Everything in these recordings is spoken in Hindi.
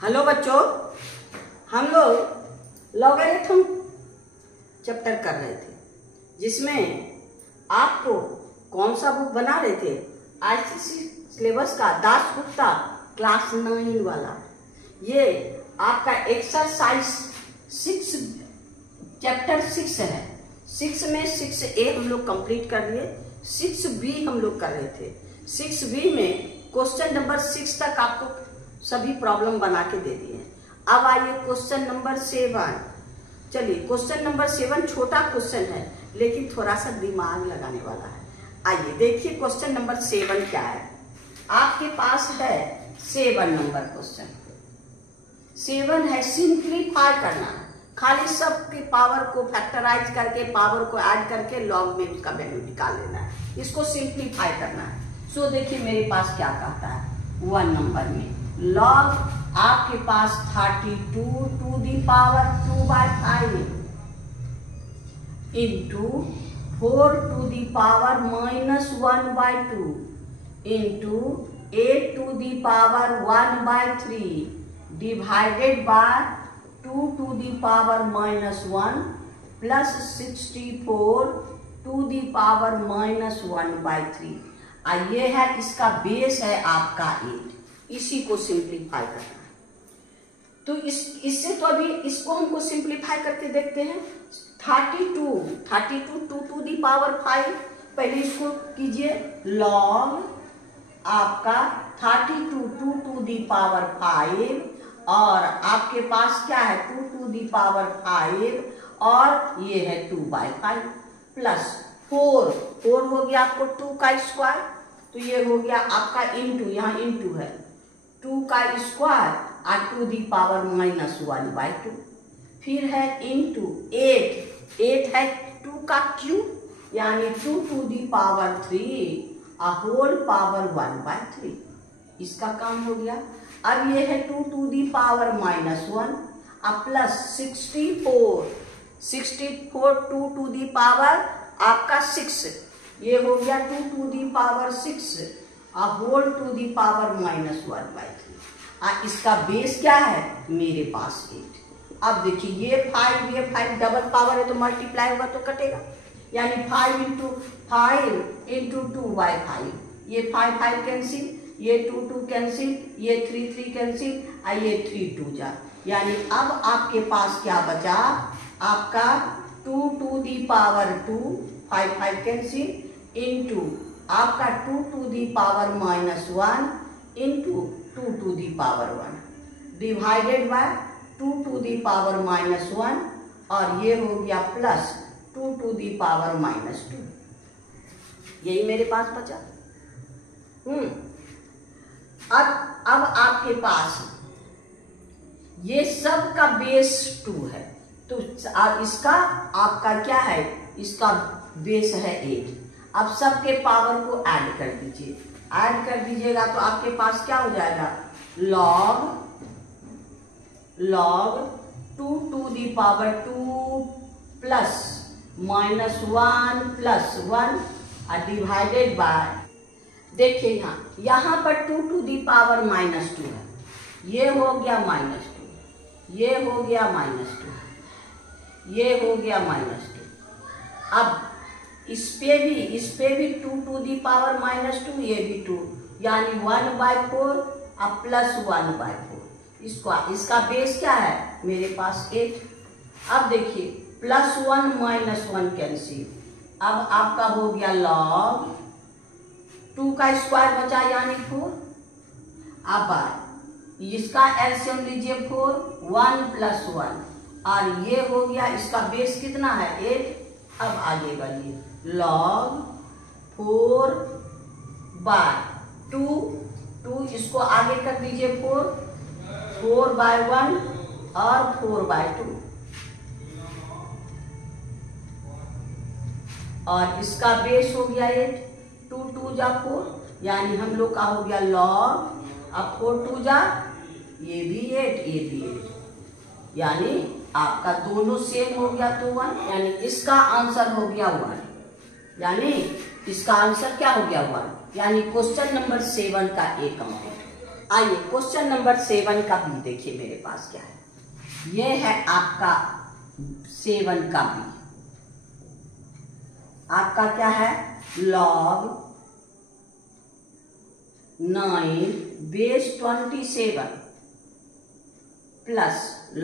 हेलो बच्चों, हम लोग लॉगरिथम चैप्टर कर रहे थे, जिसमें आपको कौन सा बुक बना रहे थे? आईसीएसई सिलेबस का दासगुप्ता क्लास 9 वाला। ये आपका एक्सरसाइज 6 चैप्टर 6 है। 6 में 6A हम लोग कंप्लीट कर लिए, 6B हम लोग कर रहे थे। 6B में क्वेश्चन नंबर 6 तक आपको सभी प्रॉब्लम बना के दे दिए। अब आइए क्वेश्चन नंबर 7। चलिए, क्वेश्चन नंबर 7 छोटा क्वेश्चन है, लेकिन थोड़ा सा दिमाग लगाने वाला है। आइए देखिए क्वेश्चन नंबर 7 क्या है। आपके पास है 7 नंबर क्वेश्चन। 7 है सिंप्लीफाई करना, खाली सब के पावर को फैक्टराइज करके, पावर को ऐड करके लॉग में उसका वैल्यू निकाल लेना है। इसको सिंप्लीफाई करना है। सो देखिए मेरे पास क्या कहता है 1 नंबर में लॉग आपके पास 32 to the power 2/5 into 4 to the power -1/2 into 8 to the power 1/3 divided by 2 to the power -1 plus 64 to the power -1/3। ये है, इसका बेस है आपका 8। इसी को सिंप्लीफाई करना है। तो इससे तो अभी इसको हमको सिंप्लीफाई करके देखते हैं। 32 2 टू दी पावर 5, पहले इसको कीजिए लॉग आपका 32 2 टू दी पावर 5, और आपके पास क्या है 2 टू दी पावर 5, और ये है 2/5 प्लस 4 हो गया आपको 2 का स्क्वायर, तो ये हो गया आपका इंटू, यहाँ इंटू है 2 का स्क्वायर और 2 दी पावर -1/2, फिर है इंटू 8 है 2 का क्यूब यानी 2 to the power 3 whole power 1/3। इसका काम हो गया। अब ये है 2 to the power -1 plus 64 2 to the power आपका 6, ये हो गया 2 to the power 6 whole to the power -1/3। इसका बेस क्या है मेरे पास 8। अब देखिए ये 5 डबल पावर है तो मल्टीप्लाई होगा तो कटेगा, यानी 5 इंटू 2/5, ये 5 कैंसिल, ये 2 कैंसिल, ये 3 कैंसिल, ये 3 जा, यानी अब आपके पास क्या बचा आपका 2 to the power 2 5 cancel into आपका 2 to the power -1 into 2 to the power 1 divided by 2 to the power -1, और ये हो गया प्लस 2 टू दी पावर -2। यही मेरे पास बचा। अब आपके पास ये सब का बेस 2 है, तो इसका आपका क्या है, इसका बेस है 8। अब सबके पावर को ऐड कर दीजिए, ऐड कर दीजिएगा तो आपके पास क्या हो जाएगा log 2 to the power 2 plus -1 plus 1 divided by, देखिए यहाँ पर 2 टू दी पावर -2 है, ये हो गया -2, ये हो गया -2, ये हो गया -2। अब इस पे भी 2 टू दी पावर -2, ये भी 2, यानी 1/4 अब प्लस 1/4। इसका बेस क्या है मेरे पास 8। अब देखिए +1 -1 कैंसिल, अब आपका हो गया लॉग 2 का स्क्वायर बचा यानी 4। अब इसका एलसीएम लीजिए 4, 1 प्लस 1, और ये हो गया, इसका बेस कितना है 8। अब आगे बढ़िए लॉग 4/2 इसको आगे कर दीजिए 4/1 और 4/2, और इसका बेस हो गया 8। 2 जा 4, यानी हम लोग का हो गया लॉग, अब 4 जा ये भी 8, ये भी 8, यानी आपका दोनों सेम हो गया तो 1, यानी इसका आंसर हो गया 1, यानी इसका आंसर क्या हो गया 1, यानी क्वेश्चन नंबर 7 का A कंप्लीट। आइए क्वेश्चन नंबर 7 का बी देखिए मेरे पास क्या है। ये है आपका 7 का बी। आपका क्या है, log 9 base 27 plus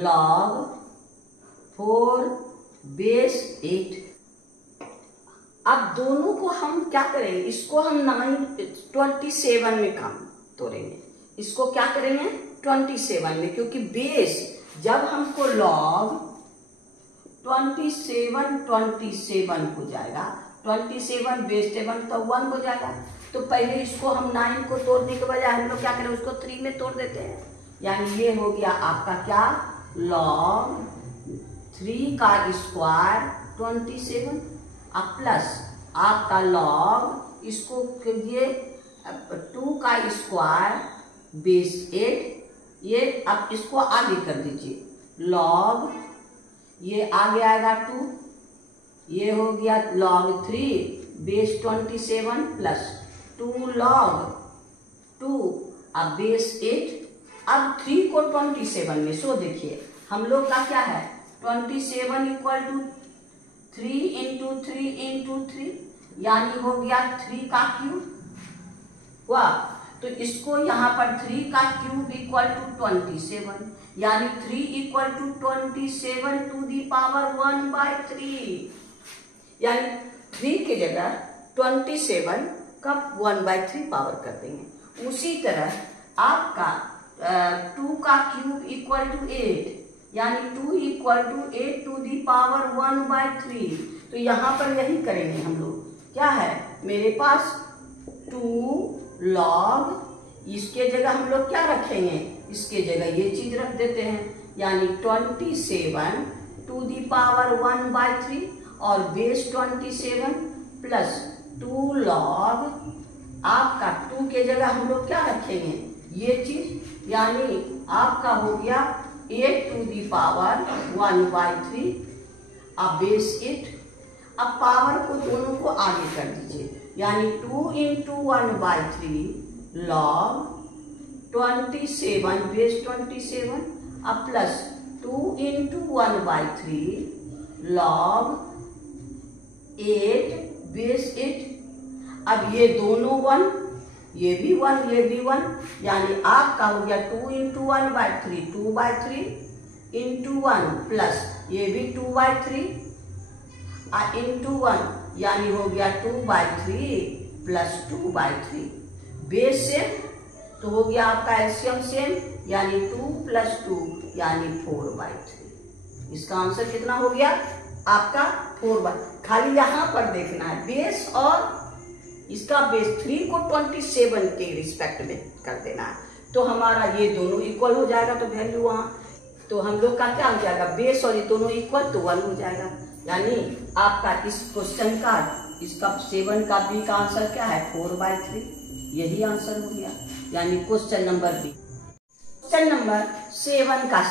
log 4 base 8। अब दोनों को हम क्या करेंगे, इसको हम 27 में काम तोड़ेंगे, इसको क्या करेंगे 27 में, क्योंकि बेस जब हमको log 27 हो जाएगा, 27 बेस 7 तो 1 हो जाएगा। तो पहले इसको हम 9 को तोड़ने के बजाय हम लोग क्या करें, उसको 3 में तोड़ देते हैं। यानी ये हो गया आपका क्या, log 3 का स्क्वायर 27 अब प्लस आपका log इसको कीजिए 2 का स्क्वायर बेस 8। ये अब इसको आगे कर दीजिए, log ये आगे आएगा 2, ये हो गया log 3 बेस 27 प्लस 2 log 2 अब बेस 8। अब 3 को 27 में, सो देखिए हम लोग का क्या है 27 इक्वल टू 3 इंटू 3 इंटू 3, यानी हो गया 3 का क्यूब हुआ। तो इसको यहाँ पर 3 का क्यूब इक्वल टू 27, यानी 3 equal to 27 to the power 1/3, यानी 3 की जगह 27 का 1/3 पावर कर देंगे। उसी तरह आपका 2 का क्यूब इक्वल टू 8, यानी 2 equal to 8 to the power 1/3। तो यहाँ पर यही करेंगे हम लोग, क्या है मेरे पास 2 log, इसके जगह हम लोग क्या रखेंगे, इसके जगह ये चीज रख देते हैं, यानी 27 टू दी पावर 1/3 और बेस 27 प्लस 2 log आपका 2 के जगह हम लोग क्या रखेंगे ये चीज, यानी आपका हो गया 8 टू दी पावर 1/3 अब बेस 8। अब पावर को दोनों को आगे कर दीजिए, यानी 2 इंटू 1/3 log 27 बेस 27 अब प्लस 2 इंटू 1/3 log 8 बेस 8। अब ये दोनों 1, ये भी 1 ये भी 1, यानी आपका हो गया 2 इंटू 1/3 2/3 इंटू 1 प्लस ये भी 2/3 इंटू 1, यानी हो गया 2/3 प्लस 2/3 बेस सेम, तो हो गया आपका एलसीएम सेम, यानी 2 प्लस 2 यानी 4/3। इसका आंसर कितना हो गया आपका 4/3। खाली यहाँ पर देखना है बेस और इसका बेस 3 को 27 के रिस्पेक्ट में कर देना है, तो हमारा ये दोनों इक्वल हो जाएगा। तो वैल्यू वहां तो हम लोग का क्या हो जाएगा, बेस और ये दोनों इक्वल तो 1 हो जाएगा। यानी आपका इस क्वेश्चन का, इसका 7 का बी का आंसर क्या है 4/3, यही आंसर हो गया, यानी question number B. Question number 7 का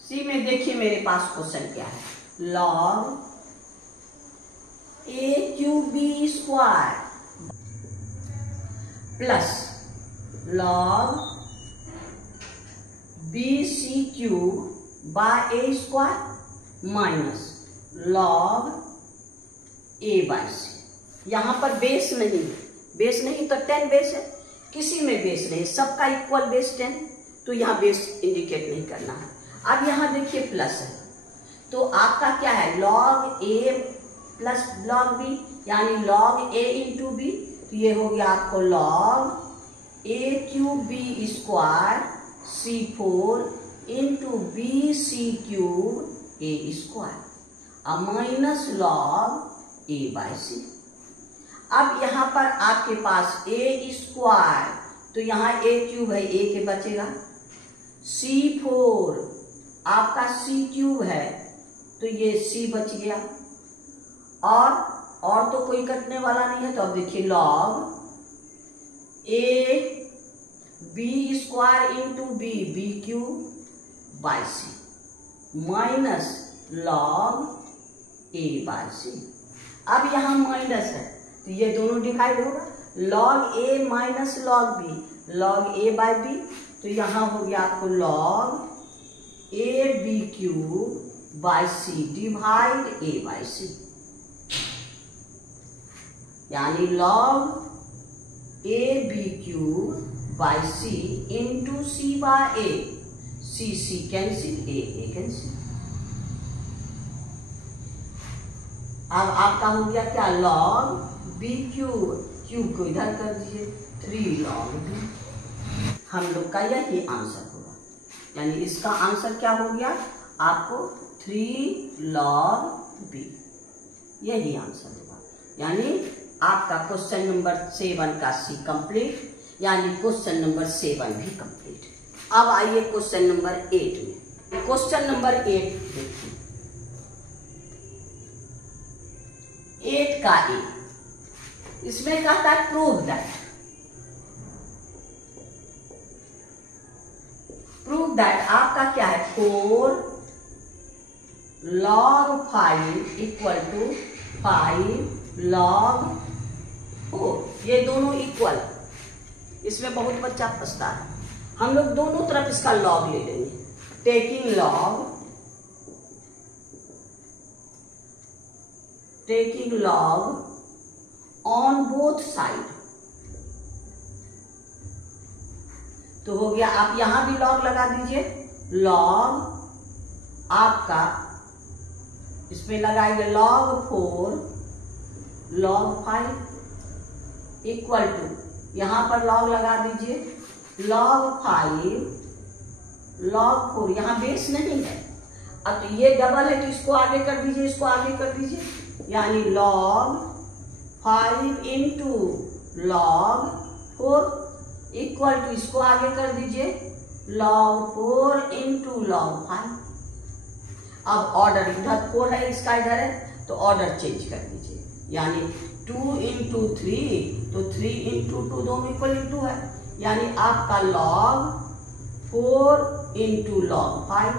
सी में देखिए मेरे पास क्वेश्चन क्या है, log AQB square plus log BCQ by A square minus log A/C। यहाँ पर बेस नहीं तो 10 बेस है, किसी में बेस नहीं, सबका इक्वल बेस 10, तो यहाँ बेस इंडिकेट नहीं करना है। अब यहाँ देखिए प्लस है, तो आपका क्या है log A plus log B, यानी log A इंटू B, तो ये हो गया आपको log AQB square C4 into BC cube A square अब माइनस log A/C। अब यहाँ पर आपके पास A स्क्वायर, तो यहाँ A क्यूब है, A के बचेगा, C4 आपका C क्यूब है, तो ये C बच गया, और तो कोई कटने वाला नहीं है। तो अब देखिए log AB square into B cube by C minus log A/C। अब यहाँ माइनस है तो ये दोनों डिवाइड होगा, log A minus log B, log A by B, तो यहां हो गया आपको log A B cube by C divide A by C, यानी log A B cube by C into C by A, C cancel, A cancel. अब आपका हो गया क्या, लॉग बी क्यूब, क्यूब को इधर कर दीजिए, 3 लॉग बी। हम लोग का यही आंसर होगा, यानी इसका आंसर क्या हो गया आपको 3 लॉग बी, यही आंसर होगा। यानी आपका क्वेश्चन नंबर 7 का सी कंप्लीट, यानी क्वेश्चन नंबर 7 भी कंप्लीट। अब आइए क्वेश्चन नंबर 8 में। क्वेश्चन नंबर 8 देखिए, 8 का ए, इसमें कहता है प्रूव दैट आपका क्या है 4 log 5 इक्वल टू 5 log 4, ये दोनों इक्वल। इसमें बहुत बच्चा फंसता है, हम लोग दोनों तरफ इसका लॉग ले लेंगे, taking log on both side. तो हो गया, आप यहां भी लॉग लगा दीजिए, लॉग आपका इसमें लगाएंगे log 4 log 5 इक्वल टू, यहां पर लॉग लगा दीजिए log 5 log 4, यहां बेस नहीं है, अब तो ये डबल है तो इसको आगे कर दीजिए, इसको आगे कर दीजिए, यानी log 5 into log 4 equal to, इसको आगे कर दीजिए log 4 इंटू log 5। अब ऑर्डर इधर 4 है, इसका इधर है, तो ऑर्डर चेंज कर दीजिए, यानी 2 इंटू 3, तो 3 इंटू 2 दोनों इक्वल टू है, यानी आपका log 4 into log 5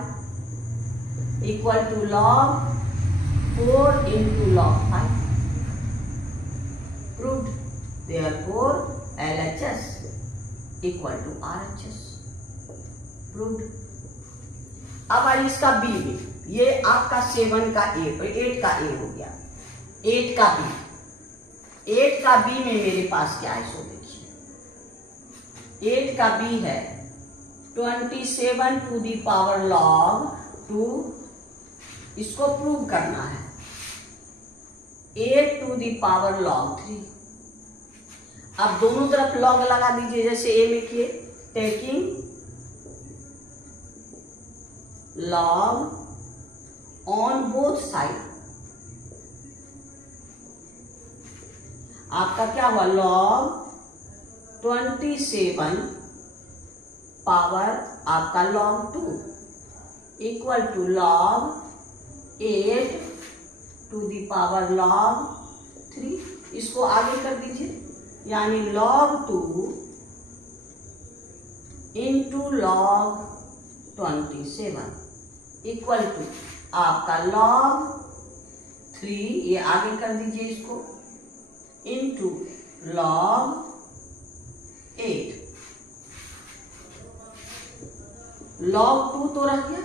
equal to log 4 into log 5 proved. Therefore LHS equal to RHS proved. अब आइए इसका बी में, ये आपका 7 का ए, 8 का ए हो गया, 8 का बी में मेरे पास क्या है सो देखिए, 8 का बी है 27 टू दी पावर log 2, इसको प्रूव करना है, 8 टू दी पावर log 3। अब दोनों तरफ लॉग लगा दीजिए, जैसे ए में किए, taking log on both side, आपका क्या हुआ log 27 पावर आपका log 2 equal to log 8 to the power log 3, इसको आगे कर दीजिए, यानी log 2 into log 27 equal to आपका log 3, ये आगे कर दीजिए इसको, इंटू log 8, log 2 तो रह गया,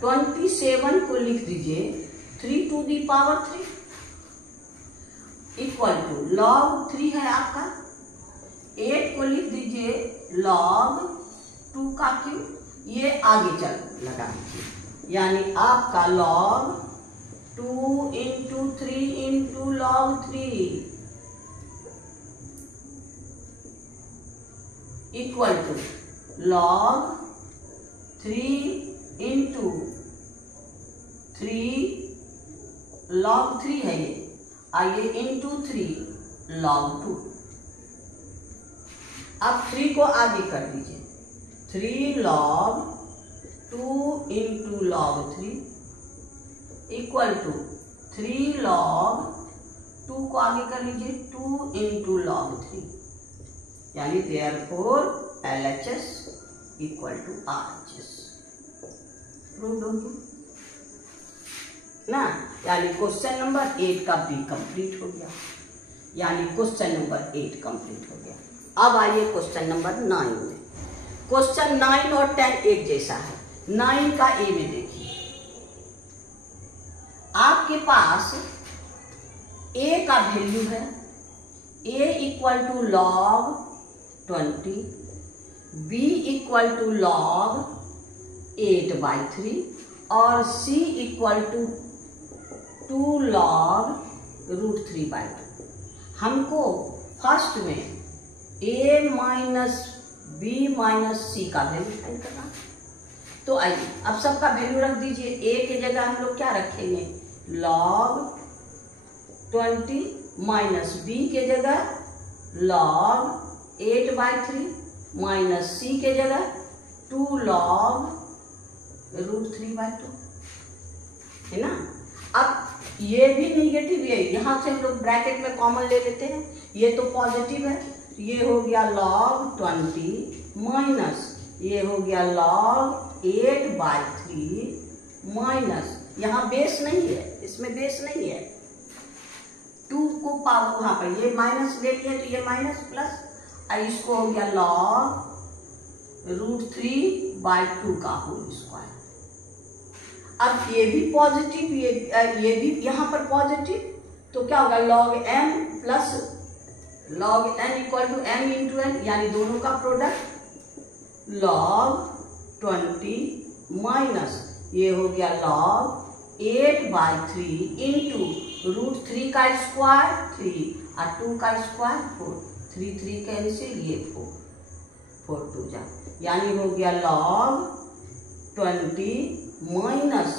27 को लिख दीजिए 3 to the power 3 equal to log 3 है आपका, 8 को लिख दीजिए log 2 का क्यूब, ये आगे चल लगा दीजिए, यानी आपका log 2 into 3 into log 3 equal to log 3 into 3 log 3 है ये, आइए इंटू 3 log 2। अब 3 को आगे कर दीजिए, 3 log 2 into log 3 equal to 3 log 2 को आगे कर लीजिए 2 इंटू log 3, यानी therefore LHS equal to RHS proved होगी ना, यानी क्वेश्चन नंबर 8 का बी कंप्लीट हो गया। यानी क्वेश्चन नंबर 8 कंप्लीट हो गया। अब आइए क्वेश्चन नंबर 9 में। क्वेश्चन 9 और 10 एक जैसा है। 9 का ए में देखिए, आपके पास ए का वैल्यू है a equal to log 20, b equal to log 8/3 और c इक्वल टू 2 log √3/2। हमको फर्स्ट में a minus b minus c का वैल्यू फाइंड करना। तो आइए अब सबका वैल्यू रख दीजिए। a की जगह हम लोग क्या रखेंगे, log 20 माइनस b के जगह log 8/3 माइनस c के जगह 2 log √3/2, है ना। अब ये भी निगेटिव है, यहां से हम लोग ब्रैकेट में कॉमन ले लेते हैं। ये तो पॉजिटिव है, ये हो गया log 20 माइनस ये हो गया log 8/3 माइनस, यहाँ बेस नहीं है, इसमें बेस नहीं है। 2 को पावर वहां पर ये माइनस ले लिया तो ये माइनस प्लस, इसको हो गया log √3/2 का होल स्क्वायर। अब ये भी पॉजिटिव, ये भी यहाँ पर पॉजिटिव, तो क्या होगा log m plus log n equal to m into n, यानी दोनों का प्रोडक्ट log 20 माइनस ये हो गया log 8/3 इंटू √3 का स्क्वायर 3 और 2 का स्क्वायर 4, 3 कैंसिल, ये 4 2 जा, यानी हो गया log 20 माइनस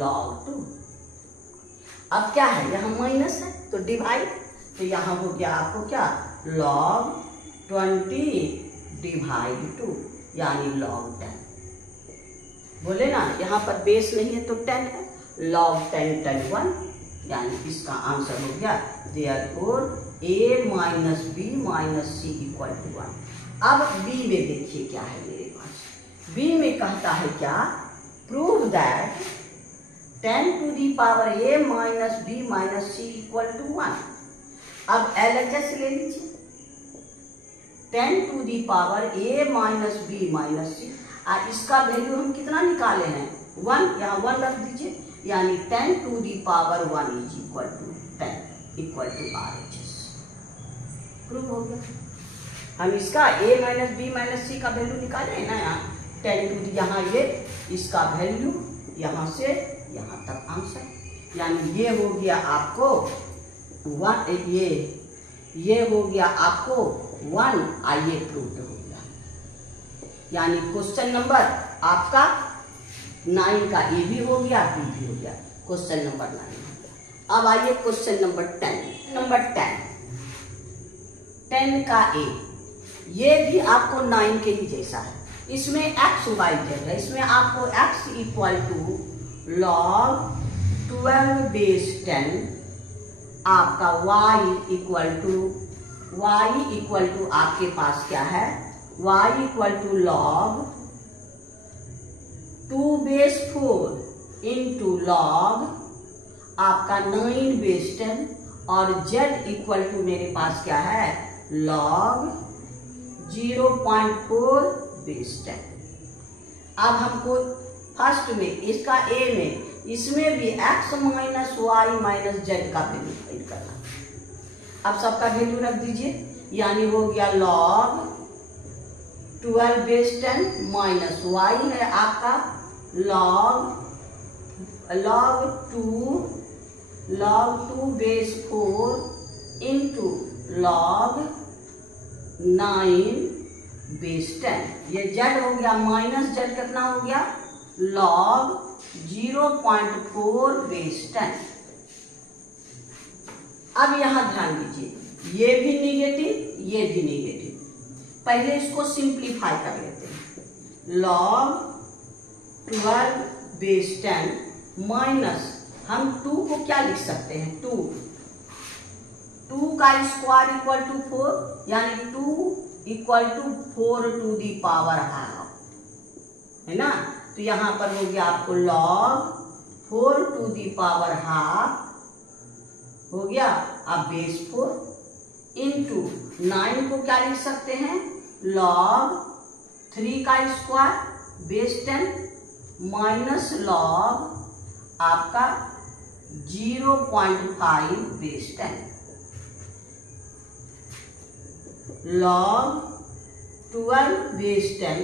log 2। अब क्या है, यहाँ माइनस है तो डिवाइड, तो यहाँ हो गया आपको क्या log 20/2 यानी log 10। बोले ना यहाँ पर बेस नहीं है तो 10 है, log 10 10 1, यानी इसका आंसर हो गया therefore a minus b minus c equal to 1। अब b में देखिए क्या है मेरे पास। b में कहता है क्या, prove that 10 to the power a minus b minus c equal to 1। अब LHS ले लीजिए, 10 to the power a minus b minus c, इसका वैल्यू हम कितना निकाले हैं 1, यहाँ 1 रख दीजिए, यानी 10 to the power 1 is equal to 10 equal to RHS। Prove हो गया। हम इसका a minus b minus c का वैल्यू निकाले हैं ना, यहाँ 10 टू दी, यहाँ ये इसका वैल्यू यहाँ से यहाँ तक आंसर, यानी ये हो गया आपको 1, ये हो गया आपको 1, आइए प्रूव हो गया। यानी क्वेश्चन नंबर आपका 9 का ए भी हो गया, बी भी हो गया, क्वेश्चन नंबर 9 हो गया। अब आइए क्वेश्चन नंबर 10। नंबर 10 का ए, ये भी आपको 9 के ही जैसा है। इसमें x y z है, इसमें आपको x equal to log 12 base 10, आपका y इक्वल टू आपके पास क्या है, y इक्वल टू log 2 बेस 4 इंटू log आपका 9 बेस 10 और z इक्वल टू मेरे पास क्या है log 0.4 बेस 10। अब हमको फर्स्ट में इसका a में इसमें भी x minus y minus z का वैल्यू फाइंड करना। अब सबका वैल्यू रख दीजिए, यानी हो गया log 12 बेस 10 माइनस y है आपका log 2 बेस 4 इंटू log 9 बेस 10। ये z हो गया माइनस z कितना हो गया log 0.4 बेस 10। अब यहां ध्यान दीजिए, ये भी निगेटिव ये भी निगेटिव, पहले इसको सिंप्लीफाई कर लेते हैं। log 12 बेस 10 माइनस हम 2 को क्या लिख सकते हैं, 2 का स्क्वायर इक्वल टू 4, यानी 2 equal to 4 to the power half, है ना। तो यहां पर हो गया आपको log 4 to the power half हो गया, अब बेस 4 इंटू 9 को क्या लिख सकते हैं, log 3 का स्क्वायर बेस 10 माइनस log आपका 0.5 बेस 10 log 12 बेस 10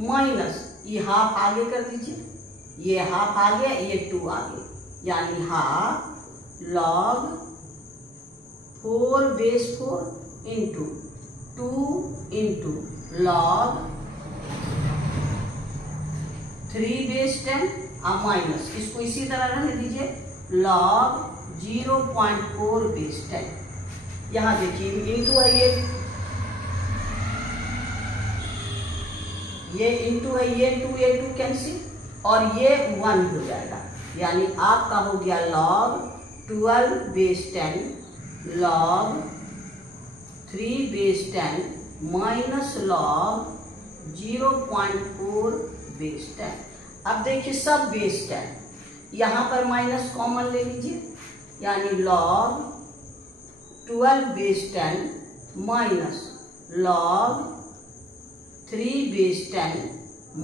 माइनस ये हाफ आगे कर दीजिए, ये हाफ आगे ये 2 आगे, यानी half log 4 base 4 into 2 into log 3 base 10 minus इसको इसी तरह रहने दीजिए log 0.4 बेस 10। यहाँ देखिए इंटू है ये इंटू है ये 2 कैंसिल और ये 1 हो जाएगा, यानी आपका हो गया log 12 base 10 log 3 base 10 minus log 0.4 base 10। अब देखिए सब बेस 10, यहाँ पर माइनस कॉमन ले लीजिए, यानी log 12 base 10 minus log 3 base 10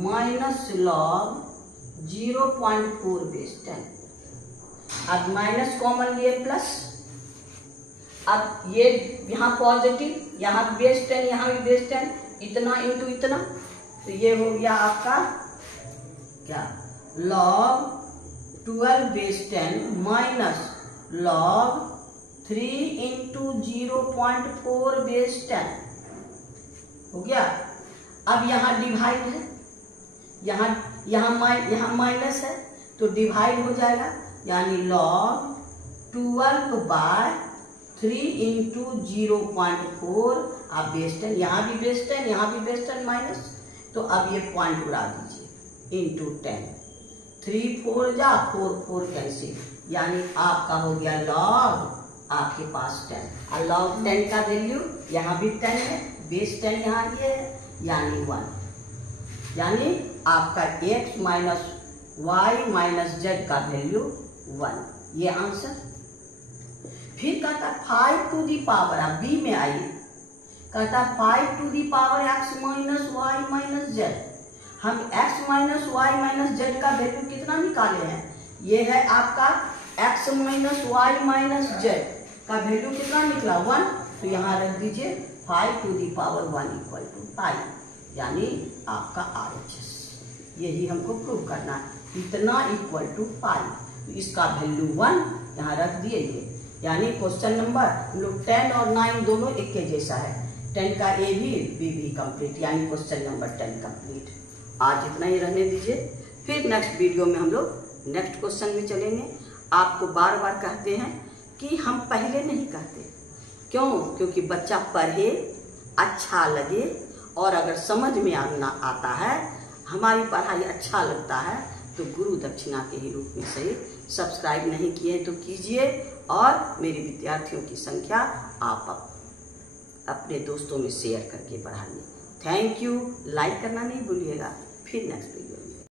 minus log 0.4 base 10। अब माइनस कॉमन लिए प्लस, अब ये यहाँ पॉजिटिव, यहाँ बेस 10 यहाँ भी बेस 10, इतना इंटू इतना, तो ये हो गया आपका क्या log 12 base 10 minus log 3 into 0.4 base 10 हो गया। अब यहाँ डिवाइड है, यहाँ माइनस है तो डिवाइड हो जाएगा, यानी log 12 बाय 3 इंटू 0.4 आप बेस 10, यहाँ भी बेस 10 यहाँ भी बेस 10 माइनस, तो अब ये पॉइंट उड़ा दीजिए इंटू 10, 3 4 जा 4 4 कैंसिल, यानी आपका हो गया log आपके पास 10 और log 10 का वैल्यू यहाँ भी 10 है, बेस 10 यहाँ ये है, यानी 1, यानी आपका x minus y minus z का वैल्यू 1, ये आंसर। फिर कहता 5 टू दी पावर, अब बी में आइए, कहता 5 to the power x minus y minus z. हम x minus y minus z का वैल्यू कितना निकाले हैं, ये है आपका x minus y minus z का वैल्यू कितना निकला 1, तो यहाँ रख दीजिए 5 to the power 1 equal to 5, यानी आपका RHS। यही हमको प्रूव करना है, इतना इक्वल टू 5, तो इसका वैल्यू 1 यहाँ रख दिए ये, यानी क्वेश्चन नंबर हम लोग 10 और 9 दोनों एक के जैसा है, 10 का ए भी बी भी कंप्लीट, यानी क्वेश्चन नंबर 10 कंप्लीट। आज इतना ही रहने दीजिए, फिर नेक्स्ट वीडियो में हम लोग नेक्स्ट क्वेश्चन में चलेंगे। आपको बार बार कहते हैं कि हम पहले नहीं कहते, क्यों? क्योंकि बच्चा पढ़े, अच्छा लगे, और अगर समझ में आना आता है, हमारी पढ़ाई अच्छा लगता है, तो गुरु दक्षिणा के ही रूप में सही। सब्सक्राइब नहीं किए तो कीजिए, और मेरे विद्यार्थियों की संख्या आप अपने दोस्तों में शेयर करके बढ़ाइए। थैंक यू, लाइक करना नहीं भूलिएगा। फिर नेक्स्ट वीडियो।